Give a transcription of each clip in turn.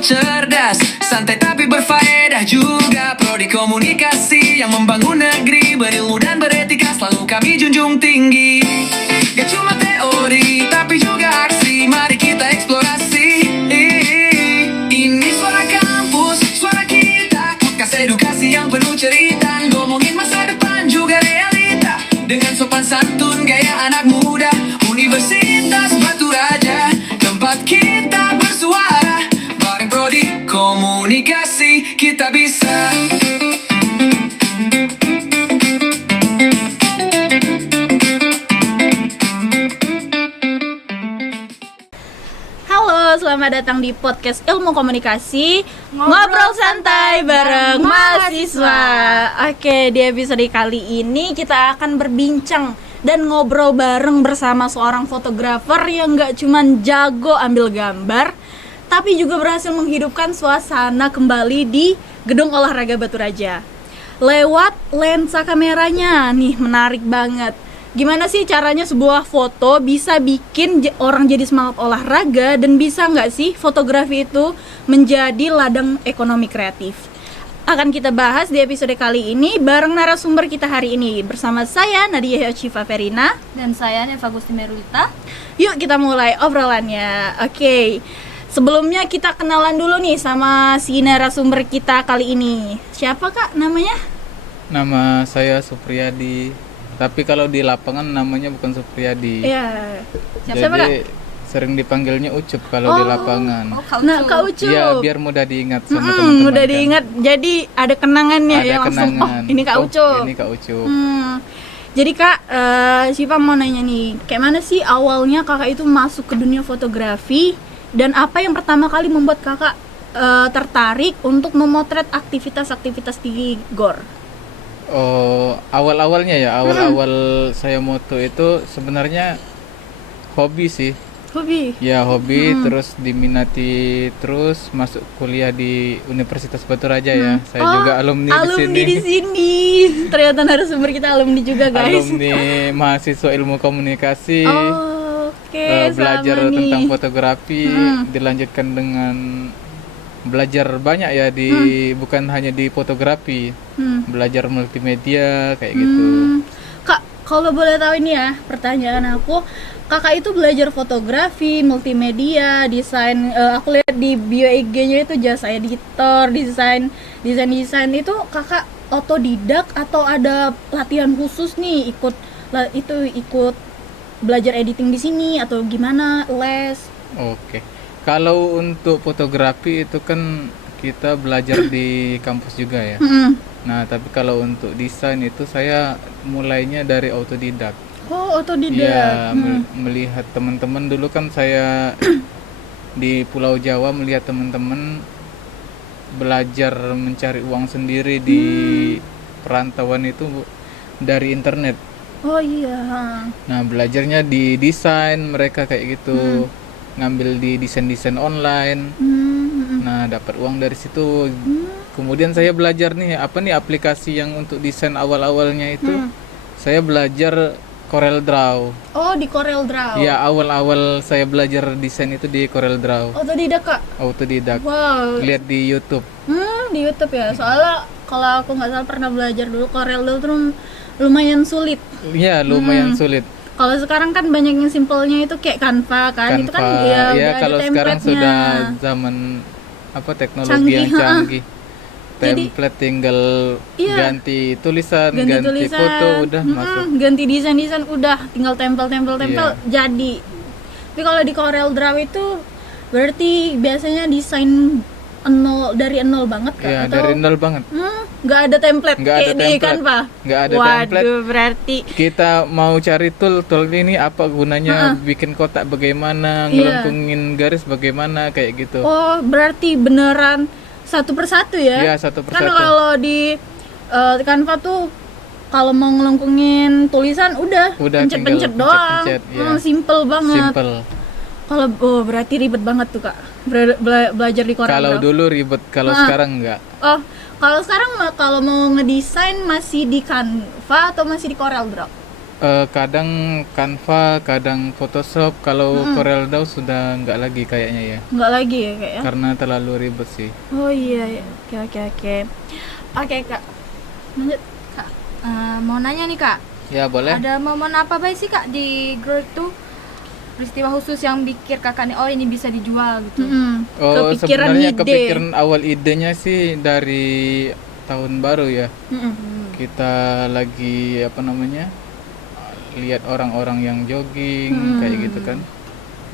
simple, cerdas, santai tapi berfaedah juga. Prodi komunikasi yang membangun negeri, berilmu dan beretika selalu kami junjung tinggi. Gak cuma teori tapi juga aksi, mari kita eksplorasi. Ini suara kampus, suara kita, podcast edukasi yang penuh cerita, ngomongin masa depan juga realita, dengan sopan santun gaya anak muda. Universitas Batu Raja, tempat kita bersuara, bareng prodi komunikasi kita bisa. Halo, selamat datang di podcast Ilmu Komunikasi Ngobrol Santai bareng mahasiswa. Oke, di episode kali ini kita akan berbincang dan ngobrol bareng bersama seorang fotografer yang gak cuman jago ambil gambar, tapi juga berhasil menghidupkan suasana kembali di Gedung Olahraga Batu Raja lewat lensa kameranya. Nih, menarik banget. Gimana sih caranya sebuah foto bisa bikin orang jadi semangat olahraga, dan bisa nggak sih fotografi itu menjadi ladang ekonomi kreatif? Akan kita bahas di episode kali ini bareng narasumber kita hari ini. Bersama saya Nadia Hyochifa Verina dan saya Neva Gusti Merulita. Yuk kita mulai obrolannya. Oke, sebelumnya kita kenalan dulu nih sama si narasumber kita kali ini. Siapa kak namanya? Nama saya Supriyadi, tapi kalau di lapangan namanya bukan Supriyadi. Iya. Siapa kak? Sering dipanggilnya Ucup kalau di lapangan. Nah, Kak Ucup. Iya, biar mudah diingat sama teman-teman. Mudah kan. diingat. Jadi ada kenangannya ada ya langsung. kenangan. Oh, ini Kak Ucup. Ini Kak Ucup. Jadi Kak, Siva mau nanya nih, kayak mana sih awalnya kakak itu masuk ke dunia fotografi, dan apa yang pertama kali membuat kakak tertarik untuk memotret aktivitas-aktivitas di GOR? Oh, awal-awalnya ya, awal saya moto itu sebenarnya hobi sih. Hobi? Ya hobi, terus diminati, terus masuk kuliah di Universitas Batu Raja ya. Saya juga alumni di sini. Ternyata narasumber kita alumni juga guys. Alumni mahasiswa ilmu komunikasi. Oke, belajar sama tentang nih. fotografi, dilanjutkan dengan belajar banyak ya di bukan hanya di fotografi, belajar multimedia kayak gitu. Kak, kalau boleh tahu ini ya, pertanyaan aku, kakak itu belajar fotografi, multimedia, desain. Aku lihat di bio IG-nya itu jasa editor, desain itu kakak otodidak atau ada latihan khusus nih, ikut belajar editing di sini atau gimana, les? Oke. Kalau untuk fotografi itu kan kita belajar di kampus juga ya. Nah, tapi kalau untuk desain itu saya mulainya dari autodidak. Oh, otodidak. Ya, melihat teman-teman dulu kan saya di Pulau Jawa melihat teman-teman belajar mencari uang sendiri di perantauan itu dari internet. Oh iya. Nah, belajarnya di desain mereka kayak gitu. Ngambil di desain-desain online. Nah, dapat uang dari situ. Kemudian saya belajar nih apa nih aplikasi yang untuk desain awal-awalnya itu. Saya belajar Corel Draw. Oh, di Corel Draw. Ya, awal-awal saya belajar desain itu di Corel Draw. Otodidak kak? Autodidak. Wow. Lihat di YouTube. Di YouTube ya. Soalnya kalau aku nggak salah pernah belajar dulu Corel Draw tuh lumayan sulit. Iya, lumayan sulit. Kalau sekarang kan banyak yang simpelnya itu kayak Canva kan. Itu kan ya udah kalau ada sekarang template-nya. sudah zaman teknologi Canggih, yang canggih. Jadi, Template tinggal ganti tulisan, ganti tulisan, foto udah masuk. Ganti desain udah tinggal tempel jadi. Tapi kalau di Corel Draw itu berarti biasanya desain dari nol banget kan? Iya, atau dari nol banget. Nggak ada template Nggak kayak ada di template. Canva. Nggak ada Waduh, template. berarti Kita mau cari tool ini apa gunanya, bikin kotak bagaimana, ngelengkungin garis bagaimana kayak gitu. Oh, berarti beneran satu persatu ya? Iya, satu persatu. Kan kalau di Canva tuh kalau mau ngelengkungin tulisan udah pencet-pencet doang. Ya. Simple banget. Simple. Kalau berarti ribet banget tuh kak belajar di Corel Kalau Draw. dulu ribet, kalau sekarang enggak. Oh, kalau sekarang kalau mau ngedesain masih di Canva atau masih di Corel Draw? Kadang Canva, kadang Photoshop. Kalau Corel Draw sudah nggak lagi kayaknya ya, Nggak lagi ya kak ya? karena terlalu ribet sih. Oh iya, iya. Oke. Oke kak, lanjut. Kak, mau nanya nih kak, Ya boleh. ada momen apa baik sih kak di Grow itu? Peristiwa khusus yang bikin kakak nih, oh ini bisa dijual gitu. Oh, Kepikiran sebenarnya ide. kepikiran awal idenya sih dari tahun baru ya. Kita lagi lihat orang-orang yang jogging kayak gitu kan.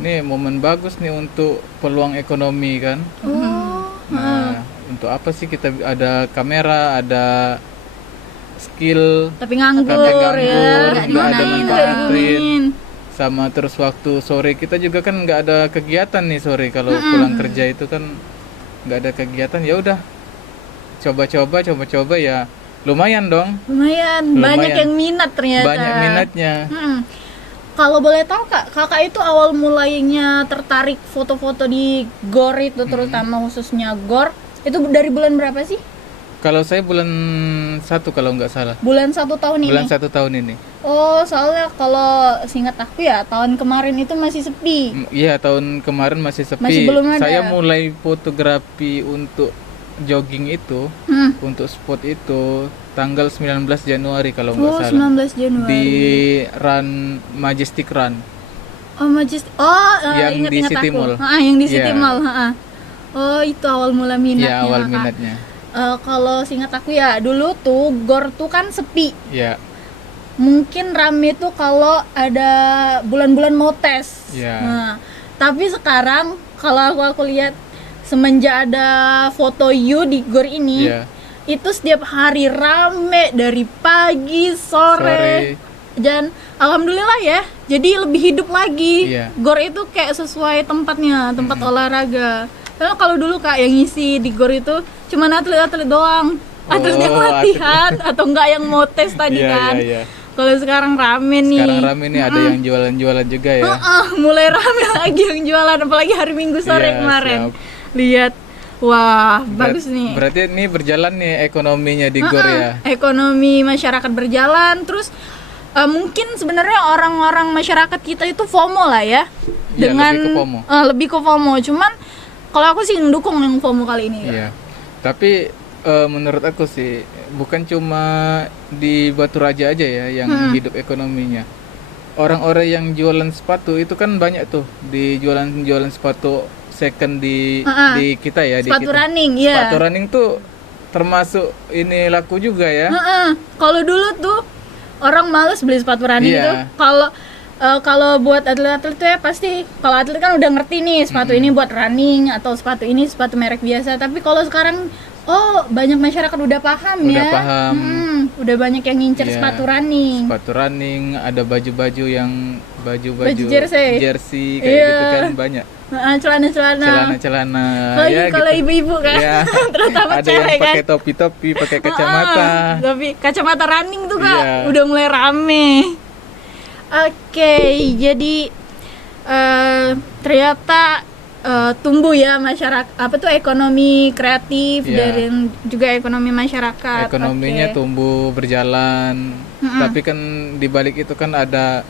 Ini momen bagus nih untuk peluang ekonomi kan. Nah, untuk apa sih kita ada kamera, ada skill, Tapi nganggur, tapi nganggur, ya. nggak ada Digunain, manfaatin. Sama terus waktu sore kita juga kan nggak ada kegiatan nih sore, kalau pulang kerja itu kan nggak ada kegiatan, ya udah coba-coba ya lumayan dong, Lumayan, banyak Lumayan. yang minat ternyata. banyak minatnya. Kalau boleh tahu kak, kakak itu awal mulainya tertarik foto-foto di GOR itu, terutama khususnya GOR, itu dari bulan berapa sih? Kalau saya bulan 1 kalau nggak salah, Bulan 1 tahun ini? bulan 1 tahun ini. Oh, soalnya kalau seingat aku ya, tahun kemarin itu masih sepi. Iya, tahun kemarin masih sepi. Masih belum ada. Saya mulai fotografi untuk jogging itu, untuk spot itu tanggal 19 Januari kalau nggak Oh, salah. 19 Januari. Di Run Majestic Run. Oh, Majestic. Oh, Yang ingat di ingat City aku. Mall. Yang di City Iya. Mall, Oh, itu awal mula minatnya. Ya, awal Kak. minatnya. Kalau seingat aku ya, dulu tuh GOR tuh kan sepi. Ya, Mungkin rame tuh kalau ada bulan-bulan mau tes. Iya. Nah, tapi sekarang kalau aku lihat semenjak ada foto you di GOR ini, Iya. itu setiap hari rame dari pagi, sore. Dan alhamdulillah ya, jadi lebih hidup lagi. Iya. GOR itu kayak sesuai tempatnya, tempat olahraga. Karena kalau dulu kak yang ngisi di GOR itu cuma atlet-atlet doang, atlet yang Oh, latihan atau enggak yang mau tes tadi Iya, kan. iya. Kalau sekarang rame nih. Sekarang rame nih, ada yang jualan-jualan juga ya. Mulai rame lagi yang jualan, apalagi hari Minggu sore Iya, kemarin. siap. Lihat, wah bagus nih. Berarti ini berjalan nih ekonominya di GOR ya. Ekonomi masyarakat berjalan, terus mungkin sebenarnya orang-orang masyarakat kita itu FOMO lah ya, Iya, dengan lebih ke FOMO. lebih ke FOMO. Cuman kalau aku sih mendukung yang FOMO kali ini. Kak. Iya. Tapi menurut aku sih bukan cuma di Batu Raja aja ya yang hidup ekonominya. Orang-orang yang jualan sepatu itu kan banyak tuh, di jualan sepatu second di kita ya, di Sepatu kita. running, ya. Sepatu running tuh termasuk ini laku juga ya. Kalau dulu tuh orang males beli sepatu running Iya. tuh. Kalau buat atlet-atlet tuh ya pasti, kalau atlet kan udah ngerti nih sepatu ini buat running atau sepatu ini sepatu merek biasa. Tapi kalau sekarang banyak masyarakat udah paham Udah ya. paham. Udah banyak yang ngincer Iya. sepatu running. Sepatu running, ada baju-baju yang baju-baju Baju jersey. kayak Iya. gitu kan banyak. Celana-celana. Celana-celana Apalagi ya kalau gitu. ibu-ibu kan. Ya. Terutama Ada cewek yang kan. pakai topi-topi, pakai kacamata. Tapi kacamata running tuh kak Iya. udah mulai rame. Oke, jadi ternyata tumbuh ya masyarakat, apa tuh, ekonomi kreatif Iya. dan juga ekonomi masyarakat. Ekonominya Oke. tumbuh berjalan. Tapi kan di balik itu kan ada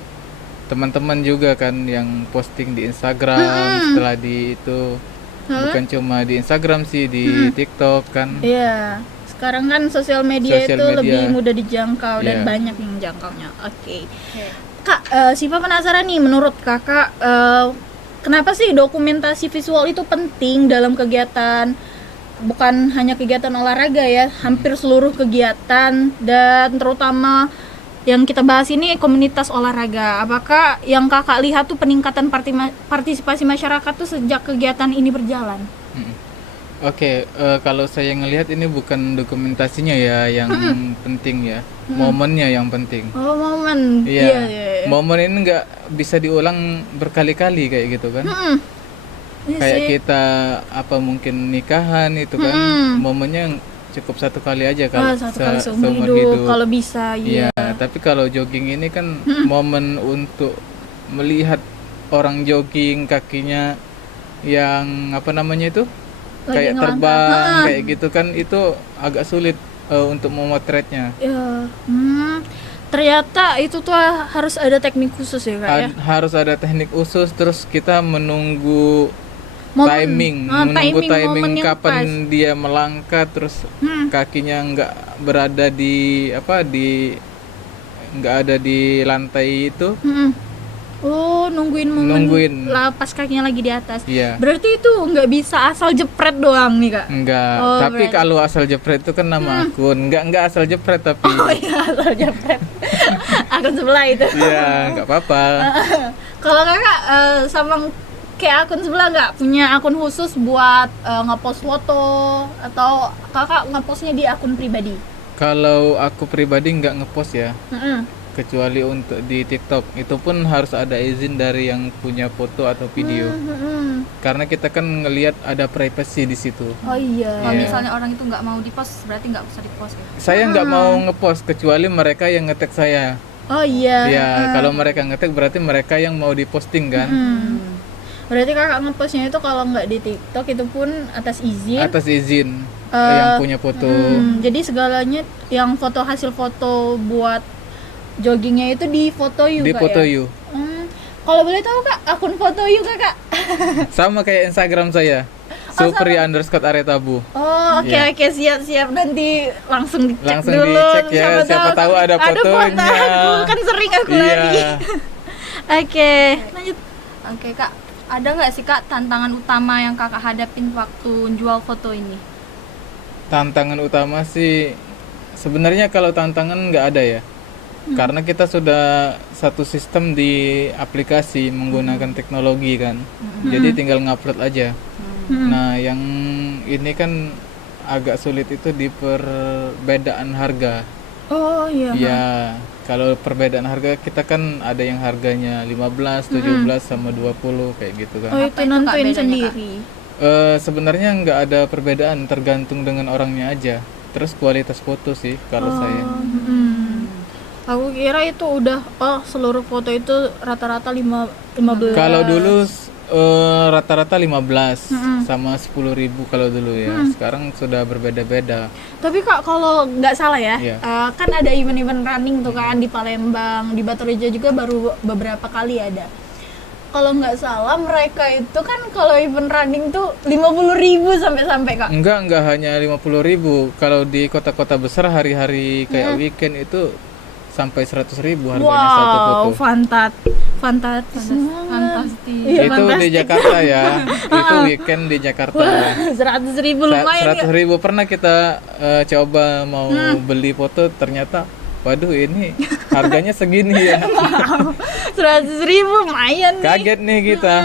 teman-teman juga kan yang posting di Instagram, setelah di itu bukan cuma di Instagram sih, di TikTok kan. Iya, sekarang kan sosial media Sosial itu media. lebih mudah dijangkau dan Iya. banyak yang jangkaunya. Oke. Kak, Siva penasaran nih, menurut kakak kenapa sih dokumentasi visual itu penting dalam kegiatan, bukan hanya kegiatan olahraga ya, hampir seluruh kegiatan, dan terutama yang kita bahas ini komunitas olahraga. Apakah yang kakak lihat tuh peningkatan partisipasi masyarakat tuh sejak kegiatan ini berjalan? Oke, kalau saya ngelihat ini bukan dokumentasinya ya yang penting ya, momennya yang penting. Oh, momen. Iya, Iya. momen ini nggak bisa diulang berkali-kali kayak gitu kan. Iya Kayak sih. kita mungkin nikahan itu kan, momennya cukup satu kali aja kalau Satu kali seumur hidup, kalau bisa. Iya, Iya. tapi kalau jogging ini kan momen untuk melihat orang jogging kakinya yang itu Lagi kayak ngelangkah. terbang kayak gitu kan, itu agak sulit untuk memotretnya. Ya. Ternyata itu tuh harus ada teknik khusus ya kak ya. Harus ada teknik khusus, terus kita menunggu Momen. timing, Timing, timing momen yang kapan pas. dia melangkah, terus kakinya nggak berada di nggak ada di lantai itu. Oh, nungguin momen Nungguin. lah pas kakinya lagi di atas. Iya. Berarti itu nggak bisa asal jepret doang nih kak? Enggak, Oh, tapi berarti. kalau asal jepret itu kan nama akun. Enggak asal jepret tapi. Oh iya, asal jepret. Akun sebelah itu. Iya, enggak apa-apa. Kalau kakak sama kayak akun sebelah nggak punya akun khusus buat ngepost foto atau kakak ngepostnya di akun pribadi? Kalau aku pribadi nggak ngepost ya, Mm-mm. kecuali untuk di TikTok. Itu pun harus ada izin dari yang punya foto atau video. Karena kita kan ngelihat ada privacy di situ. Oh iya. Kalau Iya. misalnya orang itu nggak mau dipost, berarti nggak usah dipost ya. Saya nggak mau ngepost kecuali mereka yang ngetek saya. Oh iya. Ya, kalau mereka ngetek berarti mereka yang mau diposting kan. Berarti kakak ngepostnya itu kalau nggak di TikTok itu pun atas izin. Atas izin yang punya foto. Jadi segalanya yang foto hasil foto buat joggingnya itu di foto you Di kak foto ya? you. Kalau boleh tahu kak akun foto you kakak? Sama kayak Instagram saya. Supri_aretabu. Oh oke Iya. oke siap Langsung nanti langsung dicek dulu. dicek ya, siapa tahu ada fotonya. aku kan sering aku lari. Iya. Oke lanjut. Oke kak, ada nggak sih kak tantangan utama yang kakak hadapin waktu jual foto ini? Tantangan utama sih sebenarnya kalau tantangan nggak ada ya. Karena kita sudah satu sistem di aplikasi menggunakan teknologi kan. Jadi tinggal ngupload aja. Nah, yang ini kan agak sulit itu di perbedaan harga. Oh iya. Ya, kalau perbedaan harga kita kan ada yang harganya 15, 17 sama 20 kayak gitu kan. Oh itu Apa itu, Kak, nentuin bedanya, sendiri. Sebenarnya nggak ada perbedaan, tergantung dengan orangnya aja. Terus kualitas foto sih kalau saya. Aku kira itu udah seluruh foto itu rata-rata 15. Kalau dulu rata-rata 15 sama 10.000 kalau dulu ya. Sekarang sudah berbeda-beda. Tapi kak kalau nggak salah ya, Iya. kan ada event-event running tuh kan di Palembang, di Batu Rejo juga baru beberapa kali ada. Kalau nggak salah mereka itu kan kalau event running tuh 50.000 sampai kak. Enggak hanya 50.000. Kalau di kota-kota besar hari-hari kayak weekend itu sampai 100.000 harganya satu foto. Fantastis. Iya, Itu di fantastis. Jakarta ya. Itu weekend di Jakarta. 100.000 lumayan ya. 100.000 pernah kita coba mau beli foto, ternyata waduh ini harganya segini ya. 100.000 lumayan nih. Kaget nih kita.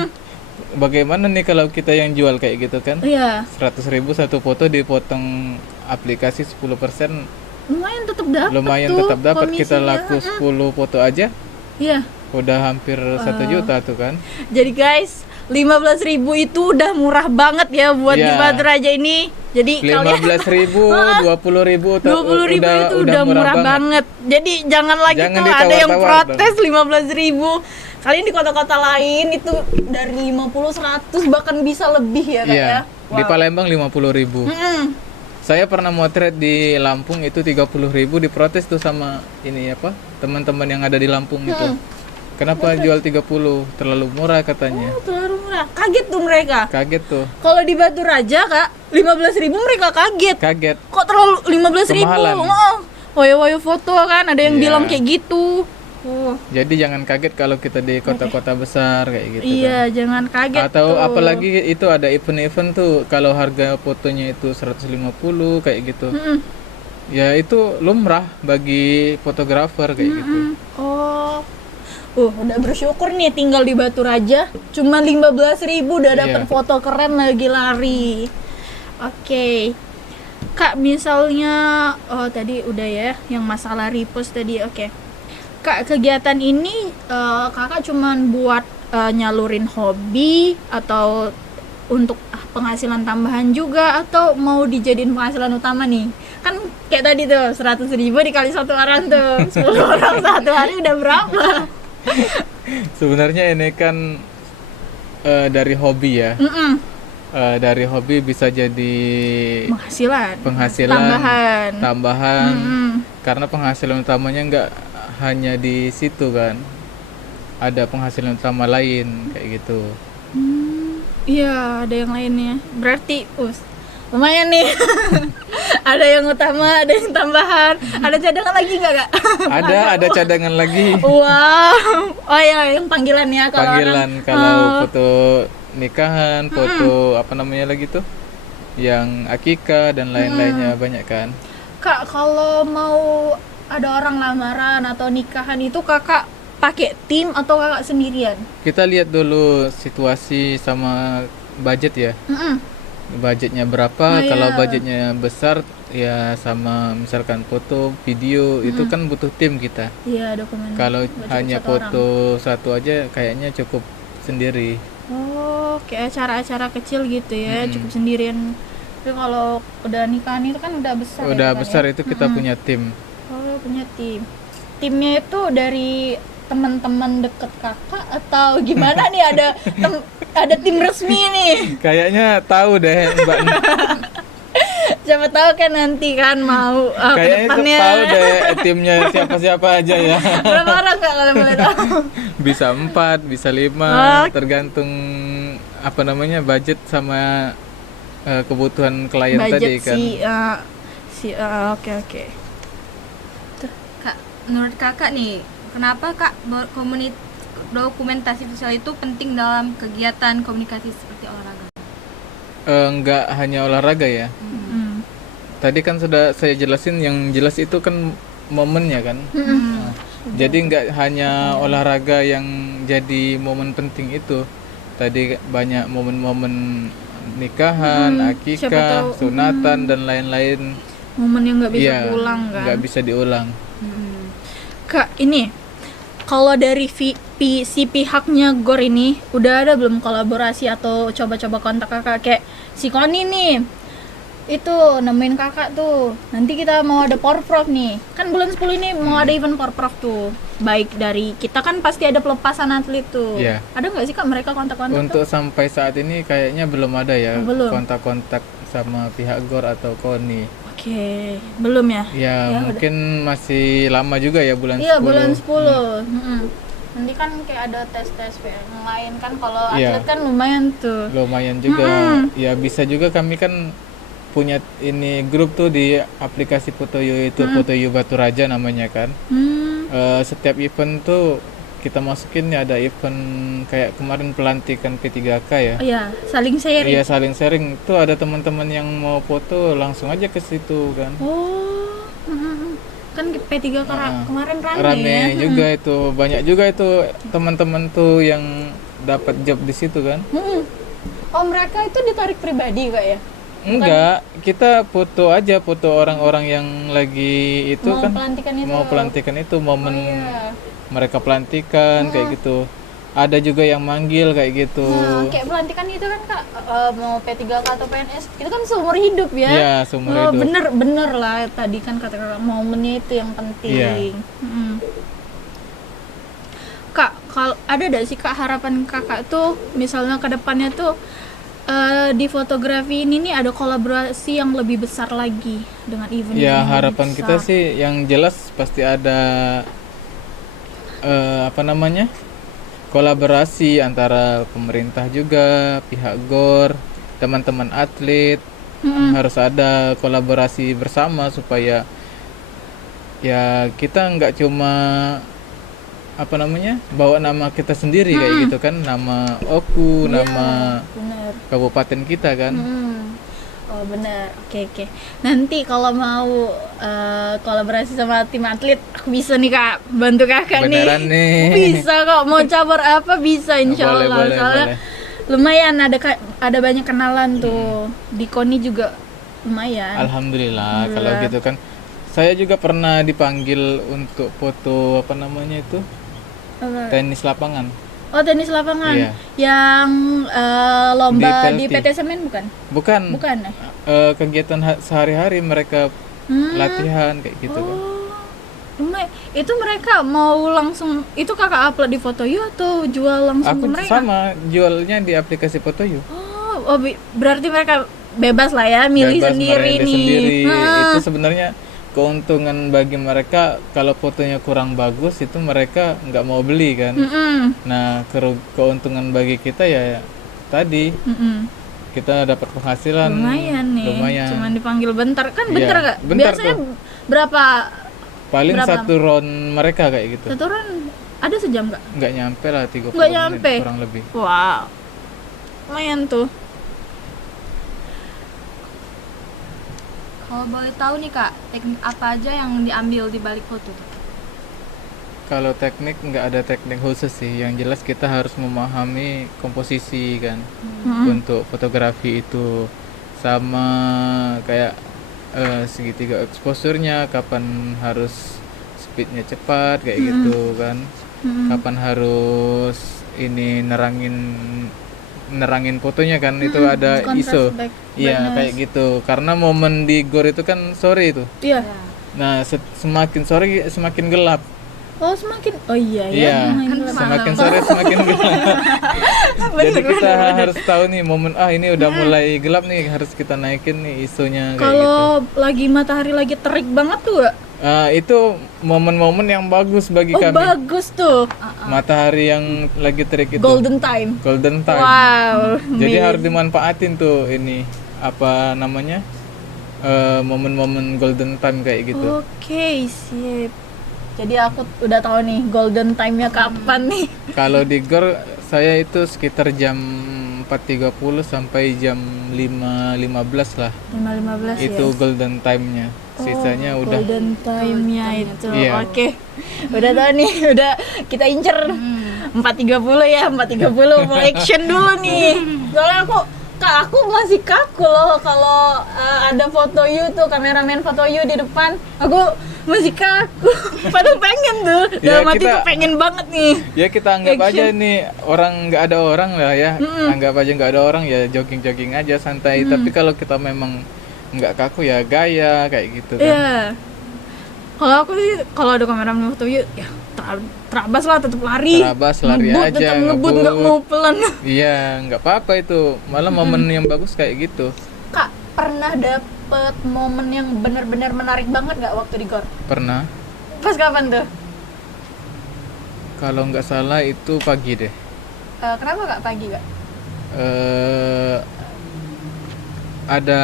Bagaimana nih kalau kita yang jual kayak gitu kan? Iya, 100.000 satu foto dipotong aplikasi 10%, lumayan tetap dapat. lumayan tuh tetap dapat. Kita komisinya. laku 10 foto aja Iya. udah hampir 1 juta tuh kan. Jadi guys, 15.000 itu udah murah banget ya buat di Iya. Batu Raja ini. Jadi kalian 15.000, 20.000 20.000 itu udah murah banget. Jadi jangan lagi Jangan tuh ada yang ditawar-tawar protes 15.000. Kalian di kota-kota lain itu dari 50, 100 bahkan bisa lebih ya kak Iya, ya. di Palembang 50.000. Saya pernah motret di Lampung itu 30.000, diprotes tuh sama ini apa? Teman-teman yang ada di Lampung itu. Kenapa jual 30? Terlalu murah katanya. Oh, terlalu murah. Kaget tuh mereka. Kaget tuh. Kalau di Batu Raja kak 15.000 mereka kaget. Kaget. Kok terlalu 15.000? Kemahalan. Wayo-wayo foto kan ada yang Iya. bilang kayak gitu. Jadi jangan kaget kalau kita di kota-kota besar kayak gitu Iya, kan. jangan kaget Atau tuh. apalagi itu ada event-event tuh kalau harga fotonya itu 150 kayak gitu. Ya itu lumrah bagi fotografer kayak gitu. Oh. Udah bersyukur nih tinggal di Batu Raja. Cuma 15.000 udah Iya. dapet foto keren lagi lari. Oke. Kak, misalnya tadi udah ya yang masalah repost tadi. Oke. Kak, kegiatan ini kakak cuman buat nyalurin hobi atau untuk penghasilan tambahan juga atau mau dijadiin penghasilan utama nih? Kan kayak tadi tuh 100.000 dikali satu orang tuh 10 orang satu hari udah berapa? Sebenarnya ini kan dari hobi ya. Dari hobi bisa jadi Penghasilan penghasilan tambahan. tambahan. Karena penghasilan utamanya nggak hanya di situ kan, ada penghasilan utama lain kayak gitu. Iya, ada yang lainnya. Berarti lumayan nih. Ada yang utama, ada yang tambahan. Ada cadangan lagi nggak, Kak? Ada cadangan lagi. Wow. Oh ya, yang panggilan ya kalau Panggilan orang- kalau Oh. foto nikahan, foto apa namanya lagi tuh, yang akikah dan lain-lainnya banyak kan. Kak, kalau mau ada orang lamaran atau nikahan itu Kakak pakai tim atau Kakak sendirian? Kita lihat dulu situasi sama budget ya. Mm-mm. Budgetnya berapa? Oh, Kalau iya. budgetnya besar ya sama misalkan foto, video itu kan butuh tim kita. Iya, dokumen. Kalau Nggak cukup hanya satu foto satu aja kayaknya cukup sendiri. orang. Oh, kayak acara-acara kecil gitu ya, cukup sendirian. Tapi kalau udah nikahan itu kan udah besar. Udah ya, Kak, besar ya? itu kita punya tim. Oh, punya tim. Timnya itu dari teman-teman deket Kakak atau gimana nih, ada tim resmi nih. Kayaknya tahu deh Mbak. Siapa tahu kan nanti kan mau Kayaknya itu kedepannya. tahu deh timnya siapa-siapa aja ya. Berapa orang Kak kalau boleh tahu? Bisa 4, bisa 5, Oh. tergantung apa namanya budget sama kebutuhan klien tadi Budget kan. oke. Kak, menurut kakak nih, kenapa kak dokumentasi visual itu penting dalam kegiatan komunikasi seperti olahraga? Nggak hanya olahraga ya. Hmm. Tadi kan sudah saya jelasin, yang jelas itu kan momennya kan. Nah, jadi nggak hanya olahraga yang jadi momen penting itu. Tadi banyak momen-momen nikahan, Siapa akikah, tahu, sunatan dan lain-lain. Momen yang nggak bisa Iya, pulang kan. nggak bisa diulang. Kak, ini kalau dari si pihaknya GOR ini udah ada belum kolaborasi atau coba-coba kontak Kakak, kayak si Koni nih itu nemuin Kakak tuh, nanti kita mau ada Porprov nih, kan bulan 10 ini mau ada event Porprov tuh, baik dari kita kan pasti ada pelepasan atlet tuh. Iya. Ada nggak sih Kak mereka kontak-kontak tuh? Untuk sampai saat ini kayaknya belum ada ya Belum. kontak-kontak sama pihak GOR atau KONI. Oke, belum ya? Ya, mungkin masih lama juga ya bulan 10. Iya, bulan 10. Nanti kan kayak ada tes-tes yang lain kan, kalau Iya. atlet kan lumayan tuh. Lumayan juga. Ya bisa juga, kami kan punya ini grup tuh di aplikasi Fotoyo, itu Fotoyo Batu Raja namanya kan. Setiap event tuh kita masukin ya, ada event kayak kemarin pelantikan P3K ya. Oh iya, saling sharing. Iya, saling sharing. Tuh ada teman-teman yang mau foto langsung aja ke situ kan. Oh, kan P3 kemarin rame Rame ya. juga itu, banyak juga itu teman-teman tuh yang dapat job di situ kan. Oh, mereka itu ditarik pribadi Kak ya? Enggak, kita foto aja, foto orang-orang yang lagi itu Mau kan pelantikan itu. mau pelantikan itu, momen Iya. mereka pelantikan kayak gitu. Ada juga yang manggil kayak gitu. Nah, kayak pelantikan itu kan Kak, mau P3K atau PNS, itu kan seumur hidup ya. Iya, seumur hidup. Bener lah, tadi kan kata Kakak, momennya itu yang penting. Iya. Kak, kalau ada gak sih Kak harapan Kakak tuh, misalnya ke depannya tuh di fotografi ini nih ada kolaborasi yang lebih besar lagi dengan event Ya, yang lebih harapan besar. kita sih yang jelas pasti ada apa namanya? Kolaborasi antara pemerintah juga, pihak GOR, teman-teman atlet. Harus ada kolaborasi bersama supaya ya kita nggak cuma apa namanya, bawa nama kita sendiri kayak gitu kan, nama OKU, nama Bener. kabupaten kita kan. Oh bener, oke. Nanti kalau mau kolaborasi sama tim atlet, aku bisa nih Kak, bantu Kakak Beneran nih. Bisa kok, mau cabur apa bisa insya Boleh, Allah. boleh, Soalnya boleh. lumayan ada banyak kenalan tuh di KONI juga lumayan. Alhamdulillah kalau gitu kan. Saya juga pernah dipanggil untuk foto apa namanya itu, Apa? tenis lapangan. Oh tenis lapangan, Iya. yang lomba Di di PLT. PT Semen bukan? Bukan, Bukan ya? kegiatan sehari-hari mereka latihan kayak gitu kan. Itu mereka mau langsung, itu Kakak upload di Fotoyo atau jual langsung Aku ke mereka? sama jualnya di aplikasi Fotoyo. Berarti mereka bebas lah ya, milih Bebas sendiri merendeh nih. sendiri. Heeh. Itu sebenarnya keuntungan bagi mereka kalau fotonya kurang bagus itu mereka nggak mau beli kan. Nah keuntungan bagi kita ya tadi kita dapat penghasilan Lumayan nih. lumayan. Cuman dipanggil bentar kan Iya, bentar nggak? bentar Biasanya tuh. berapa? Paling Berapa? satu round mereka kayak gitu. Satu orang ada sejam nggak? Nggak nyampe lah 30 Nggak menit nyampe. kurang lebih. Wow. Lumayan tuh. Kalau boleh tahu nih kak, teknik apa aja yang diambil di balik foto tuh? Kalau teknik nggak ada teknik khusus sih. Yang jelas kita harus memahami komposisi kan untuk fotografi itu, sama kayak segitiga exposure-nya, kapan harus speednya cepat kayak gitu kan, kapan harus ini nerangin fotonya kan, itu ada Contrast ISO. Iya brightness. kayak gitu. Karena momen di GOR itu kan sore itu. Iya. Nah semakin sore semakin gelap. Oh semakin. Oh iya ya. Iya, Lumayan gelap. semakin sore semakin gelap. Jadi kita harus tahu nih momen ini udah mulai gelap nih, harus kita naikin nih ISO-nya kayak gitu. Kalau lagi matahari lagi terik banget tuh gak? Itu momen-momen yang bagus bagi Oh kami. bagus tuh. Matahari yang lagi terik itu. Golden time. Golden time. Wow. Jadi amazing. harus dimanfaatin tuh ini apa namanya? Momen-momen golden time kayak gitu. Oke, sip. Jadi aku udah tahu nih golden time-nya kapan nih. Kalau di GOR saya itu sekitar jam 4.30 sampai jam 5.15 lah. 5.15 ya. Itu golden time-nya. Sisanya udah Golden time-nya itu. Iya. Oke. Udah tahu nih, udah kita incer 4.30 ya, 4.30 mau action dulu nih. Soalnya aku masih kaku loh kalau ada foto you tuh, kameramen foto you di depan. Aku masih kaku. Padahal pengen tuh. Ya, Dalam hati kita- tuh pengen banget nih. ya kita anggap Action. aja nih orang nggak ada orang lah ya. Anggap aja nggak ada orang ya, jogging aja santai. Tapi kalau kita memang nggak kaku ya gaya kayak gitu kan. Iya. Kalau aku sih kalau ada kameramen foto you ya terabas lah, tetap lari. Terabas, lari Ngebut, aja, tetap ngebut, nggak ngebut. mau pelan. Iya, nggak apa-apa itu. Malah momen yang bagus kayak gitu. Kak, pernah dapet momen yang benar-benar menarik banget nggak waktu di GOR? Pernah. Pas kapan tuh? Kalau nggak salah itu pagi deh. Kenapa kak pagi kak? Ada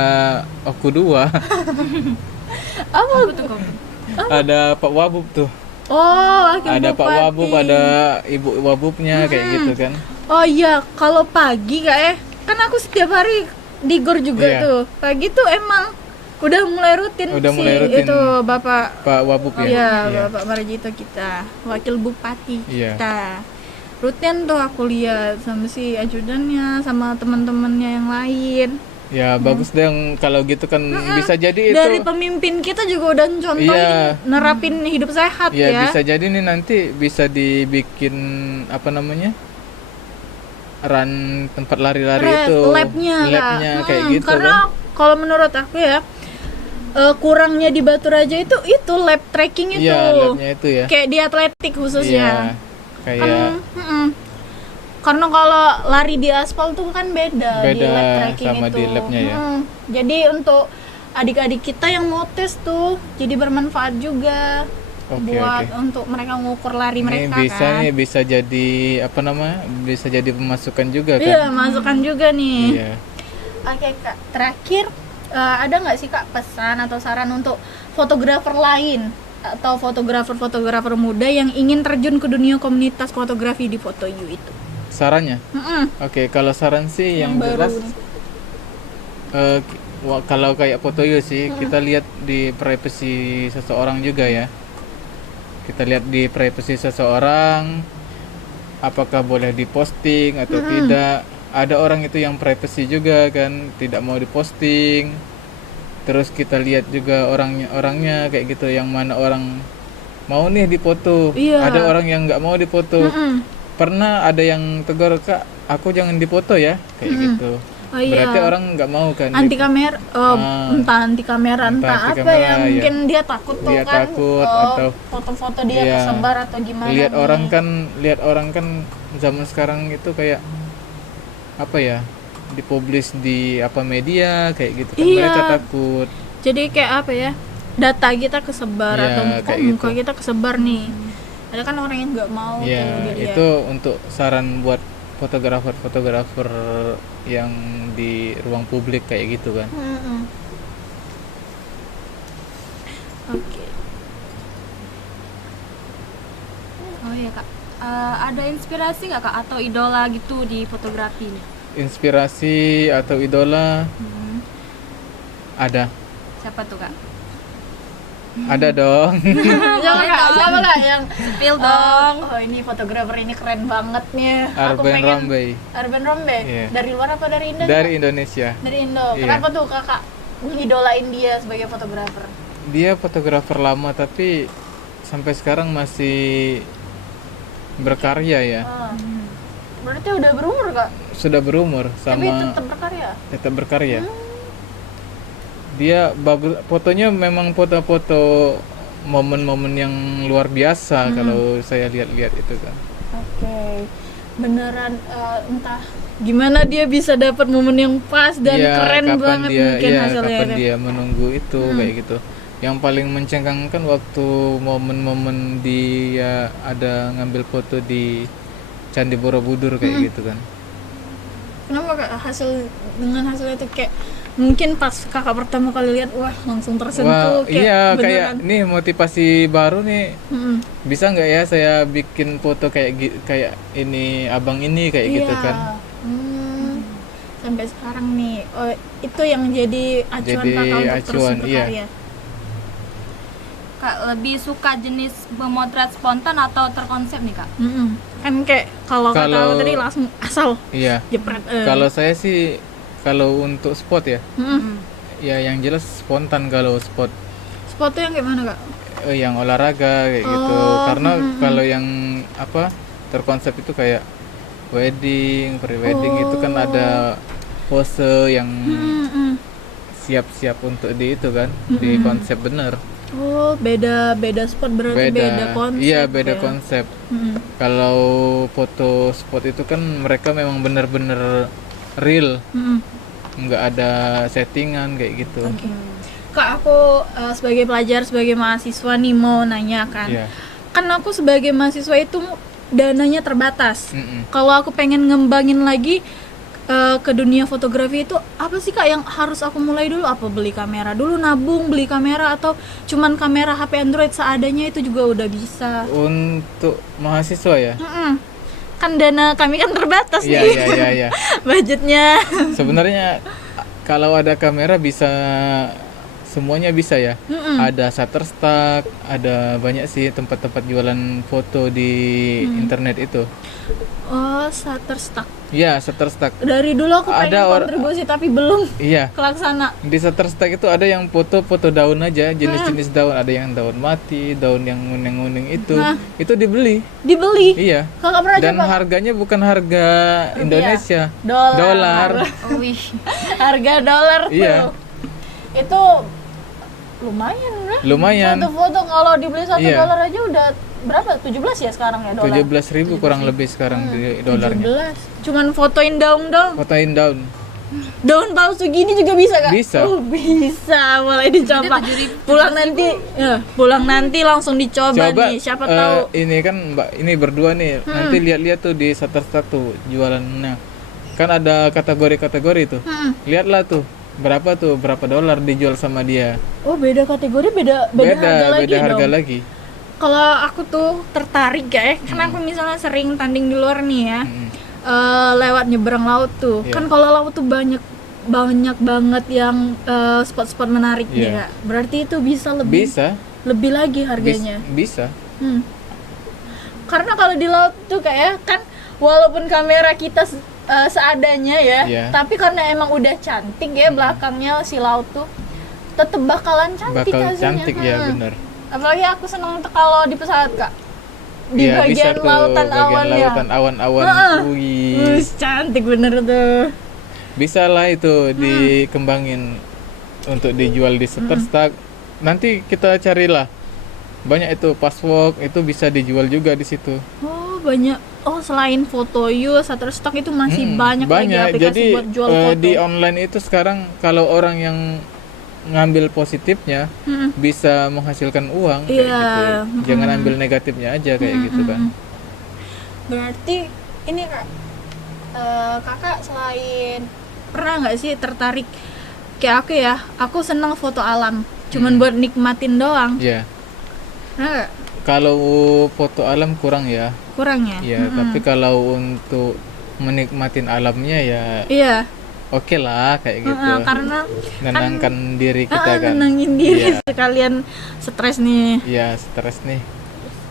Oku 2. Apa? Tuh kak. Ada Pak Wabub tuh. Oh, wakil Ada Pak bupati. Wabub, ada Ibu Wabubnya kayak gitu kan. Oh iya, kalau pagi kak kan aku setiap hari di GOR juga Iya. tuh. Pagi tuh emang udah mulai rutin Udah sih mulai rutin. itu Bapak. Pak Wabub ya. Iya, Iya. Bapak Marjito kita, wakil bupati Iya. kita. Rutin tuh aku lihat sama si ajudannya, sama teman-temannya yang lain. Ya bagus deh kalau gitu kan bisa jadi itu. Dari pemimpin kita juga udah contohin Iya. nerapin hidup sehat Ya ya. bisa jadi nih nanti bisa dibikin apa namanya? Run tempat lari-lari itu. Labnya Kak. kayak gitu Karena kan. kalau menurut aku ya kurangnya di Batu Raja itu lab tracking itu. Iya, labnya itu ya. Kayak di atletik Iya. khususnya. Kayak Karena kalau lari di aspal tuh kan beda di Beda lab tracking sama itu. di labnya ya. Jadi untuk adik-adik kita yang mau tes tuh jadi bermanfaat juga Oke, buat oke. untuk mereka ngukur lari Ini mereka bisa kan. nih bisa jadi apa namanya? Bisa jadi pemasukan juga kan. Iya, masukan juga nih. Iya. Oke kak, terakhir ada nggak sih kak pesan atau saran untuk fotografer lain atau fotografer muda yang ingin terjun ke dunia komunitas fotografi di Foto You itu? Sarannya? Oke, kalau saran sih yang baru jelas nih. kalau kayak foto you sih kita lihat di privasi seseorang juga ya. Kita lihat di privasi seseorang apakah boleh diposting atau tidak. Ada orang itu yang privasi juga kan, tidak mau diposting. Terus kita lihat juga orangnya kayak gitu, yang mana orang mau nih difoto, Iya. ada orang yang nggak mau difoto. Pernah ada yang tegur, "Kak, aku jangan difoto ya," kayak gitu. Oh iya. Berarti orang nggak mau kan? Anti kamera, Ah. entah anti kamera, Entah entah anti apa kamera, ya, ya. mungkin dia takut tuh Dia kan, takut atau- foto-foto dia Iya. tersebar atau gimana? lihat nih. orang kan zaman sekarang itu kayak apa ya, dipublish di apa media kayak gitu kan, Iya. mereka takut. Jadi kayak apa ya? data kita kesebar Iya, atau kayak muka gitu. kita kesebar nih. Ada kan orang yang nggak mau tuh Ya, dilihat. itu untuk saran buat fotografer-fotografer yang di ruang publik kayak gitu kan. Oke. Oh iya kak. Ada inspirasi nggak kak atau idola gitu di fotografi? Inspirasi atau idola ada. Siapa tuh kak? Ada dong. Siapa kak? Siapa kak yang Spill dong. oh ini fotografer ini keren banget nih. Aku Arben pengen- Rombey Arben Rombey. Iya. Dari luar apa dari Indo? dari Indonesia. Dari Indo. Iya. Kenapa tuh kakak ngidolain dia sebagai fotografer? Dia fotografer lama tapi sampai sekarang masih berkarya ya. Berarti udah berumur kak? Sudah berumur Tapi sama tetap berkarya. tetap berkarya. Dia bagus, fotonya memang foto-foto momen-momen yang luar biasa kalau saya lihat-lihat itu kan. Oke, beneran entah gimana dia bisa dapat momen yang pas dan Iya, keren kapan banget dia, mungkin iya, hasilnya. kapan ya. dia menunggu itu kayak gitu. Yang paling mencengangkan waktu momen-momen dia ada ngambil foto di Candi Borobudur kayak gitu kan. Kenapa kak dengan hasilnya itu kayak mungkin pas kakak pertama kali lihat wah langsung tersentuh Wah, kayak iya beneran. kayak nih motivasi baru nih. Mm-mm. Bisa nggak ya saya bikin foto kayak ini abang ini kayak gitu Iya. kan. Sampai sekarang nih itu yang jadi acuan Jadi kakak untuk terus acuan, iya. berkarya. Kak lebih suka jenis memotret spontan atau terkonsep nih kak? Mm-mm. Kan kayak kalau kata Kalau- aku tadi langsung asal Iya. jepret. Kalau saya sih kalau untuk spot ya, Mm-mm. ya yang jelas spontan kalau spot. Spot tuh yang kayak mana kak? Yang olahraga kayak gitu. Karena kalau yang apa terkonsep itu kayak wedding, pre-wedding itu kan ada pose yang Mm-mm. siap-siap untuk di itu kan, di konsep bener. Oh, beda spot berarti beda konsep. Iya, beda ya. konsep. Mm. Kalau foto spot itu kan mereka memang bener-bener real, Mm-mm. nggak ada settingan kayak gitu. Oke. Kak, aku sebagai pelajar, sebagai mahasiswa nih mau nanya kan. Iya. Kan aku sebagai mahasiswa itu dananya terbatas. Mm-mm. Kalau aku pengen ngembangin lagi ke dunia fotografi itu apa sih kak yang harus aku mulai dulu? Apa beli kamera dulu, nabung beli kamera, atau cuman kamera HP Android seadanya itu juga udah bisa? Untuk mahasiswa ya. Mm-mm. Kan dana kami kan terbatas Iya, nih iya, iya. budgetnya. Sebenarnya kalau ada kamera bisa semuanya bisa ya. Mm-mm. Ada Shutterstock, ada banyak sih tempat-tempat jualan foto di internet itu. Oh, Shutterstock. Iya, Shutterstock. Dari dulu aku pengen Ada kontribusi tapi belum Iya, kelaksana. di Shutterstock itu ada yang foto-foto daun aja, jenis-jenis daun. Ada yang daun mati, daun yang nguning-nguning itu. Itu dibeli. Dibeli. Iya. Kakak pernah Dan coba? harganya bukan harga Indonesia. Dolar. Oh, wih. Harga dolar tuh. Iya. Itu lumayan lah. Lumayan. Satu foto kalau dibeli $1 Iya. aja udah berapa? 17 ya sekarang ya dolar. 17.000 kurang lebih sekarang di dolarnya. 17. Cuman fotoin daun dong. Fotoin daun. Daun palsu gini juga bisa kak? Bisa. Oh, bisa, mulai dicoba. Pulang nanti, pulang nanti langsung dicoba Coba nih. Siapa tahu. ini kan Mbak ini berdua nih. Nanti lihat-lihat tuh di Shutterstock tuh jualannya. Kan ada kategori-kategori tuh. Lihatlah tuh berapa dolar dijual sama dia. Oh, beda kategori, beda harga lagi beda harga dong. lagi. Kalau aku tuh tertarik ya, karena aku misalnya sering tanding di luar nih ya, lewat nyeberang laut tuh. Iya. Kan kalau laut tuh banyak banget yang spot-spot menarik Iya. ya. Berarti itu bisa lebih lebih lagi harganya. Bisa. Karena kalau di laut tuh kayak kan walaupun kamera kita seadanya ya, Iya. tapi karena emang udah cantik ya belakangnya si laut tuh tetep bakalan cantik Bakal hasilnya. cantik ya, bener. Apalagi aku seneng tuh kalau di pesawat kak, di Iya, bisa bagian tuh lautan bagian awan ya. lautan awan-awan. Wih. Wih, cantik bener tuh. Bisa lah itu dikembangin untuk dijual di Shutterstock. Nanti kita carilah. Banyak itu passwalk itu bisa dijual juga di situ. Oh banyak. Oh selain Fotoyu, Shutterstock itu masih banyak lagi aplikasi Jadi buat jual foto. di online itu sekarang kalau orang yang ngambil positifnya bisa menghasilkan uang kayak Iya. gitu. Jangan ambil negatifnya aja kayak gitu kan. Berarti ini Kak, kakak selain pernah nggak sih tertarik kayak aku ya? Aku senang foto alam, cuman buat nikmatin doang. Iya. Pernah nggak? Kalau foto alam kurang ya. Kurang ya? Ya, tapi kalau untuk menikmatin alamnya ya Iya. oke lah kayak gitu. Karena Nenangkan diri kita kan. nenangin diri Iya. sekalian stres nih. Iya, stres nih.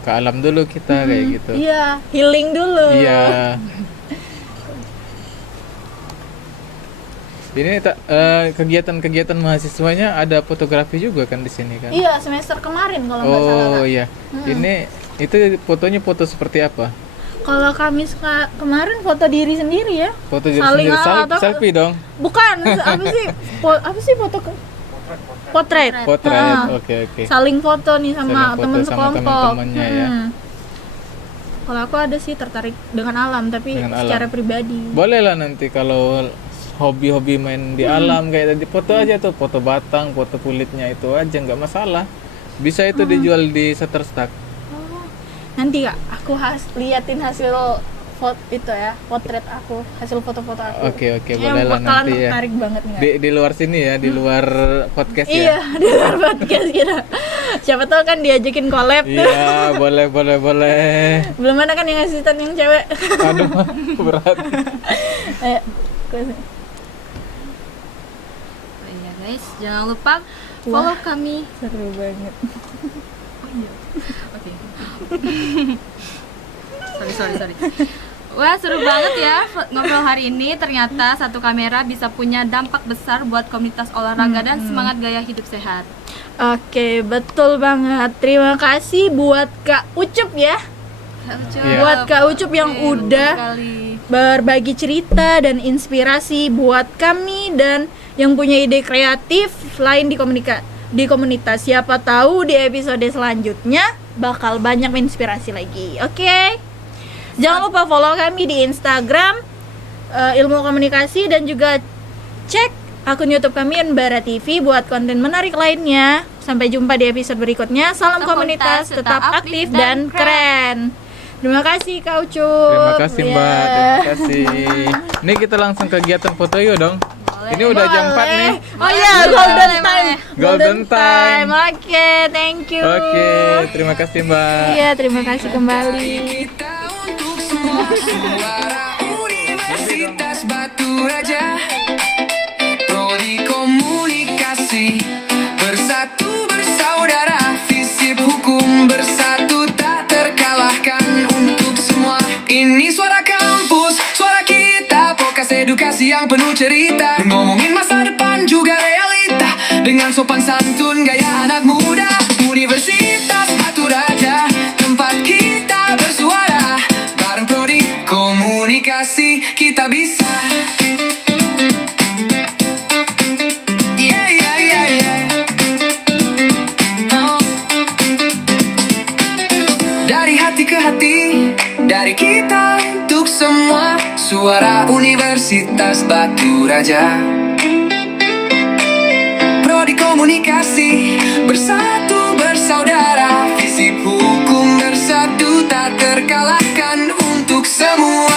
Ke alam dulu kita kayak gitu. Iya, healing dulu. Iya. Ini kegiatan-kegiatan mahasiswanya ada fotografi juga kan di sini kan? Iya, semester kemarin kalau nggak salah. Oh Kak. iya. Ini itu fotonya foto seperti apa? Kalau kami kemarin foto diri sendiri ya. Foto diri Saling sendiri, atau- selfie dong. Bukan, apa sih foto potret. Potret. Ah. Oke. Saling foto nih Saling sama foto teman sama sekelompok. teman-temannya ya. Kalau aku ada sih tertarik dengan alam, tapi Dengan secara alam. pribadi. Boleh lah nanti kalau hobi-hobi main di alam kayak tadi, foto aja tuh, foto batang, foto kulitnya itu aja nggak masalah. Bisa itu dijual di Shutterstock. Nanti Kak, aku liatin hasil foto itu ya, potret aku, hasil foto-foto aku. Oke, Ya, boleh lah bakalan nanti ya. tertarik banget nih. Kak. Di luar sini ya, di luar podcast Iya, ya. di luar podcast kita. Siapa tahu kan diajakin collab tuh. Iya, boleh. Belum ada kan yang asisten yang cewek. Aduh, berat. Eh, Iya guys, jangan lupa follow kami. seru banget. Oke. sorry. Wah, seru banget ya ngobrol hari ini. Ternyata satu kamera bisa punya dampak besar buat komunitas olahraga dan semangat gaya hidup sehat. Oke, betul banget. Terima kasih buat Kak Ucup ya. Iya. Buat Kak Ucup yang udah berbagi cerita dan inspirasi buat kami dan yang punya ide kreatif lain di komunitas. Siapa tahu di episode selanjutnya bakal banyak inspirasi lagi. Oke. Jangan lupa follow kami di Instagram Ilmu Komunikasi dan juga cek akun YouTube kami Enbara TV buat konten menarik lainnya. Sampai jumpa di episode berikutnya. Salam komunitas, tetap aktif dan keren. Terima kasih Kak Ucup. Terima kasih Mbak, Ya. terima kasih. Ini kita langsung kegiatan foto yuk dong. Ini udah jam 4 nih. Oh iya, golden time. Golden time. Oke, thank you. Oke, terima kasih Mbak. Iya, terima kasih kembali. Kita untuk semua suara Universitas Batu Raja, Prodi Komunikasi, bersatu bersaudara, visip hukum bersatu tak terkalahkan untuk semua. Ini suara kampus, suara kita, podcast edukasi yang penuh cerita, ngomongin masa depan juga realita, dengan sopan santun gaya anak muda. Universitas Batu Raja, tempat kita bersuara, bareng Prodi Komunikasi kita bisa. Yeah. Oh. Dari hati ke hati, dari kita untuk semua, suara Universitas Batu Raja, Prodi Komunikasi, bersatu bersaudara, visip hukum bersatu tak terkalahkan untuk semua.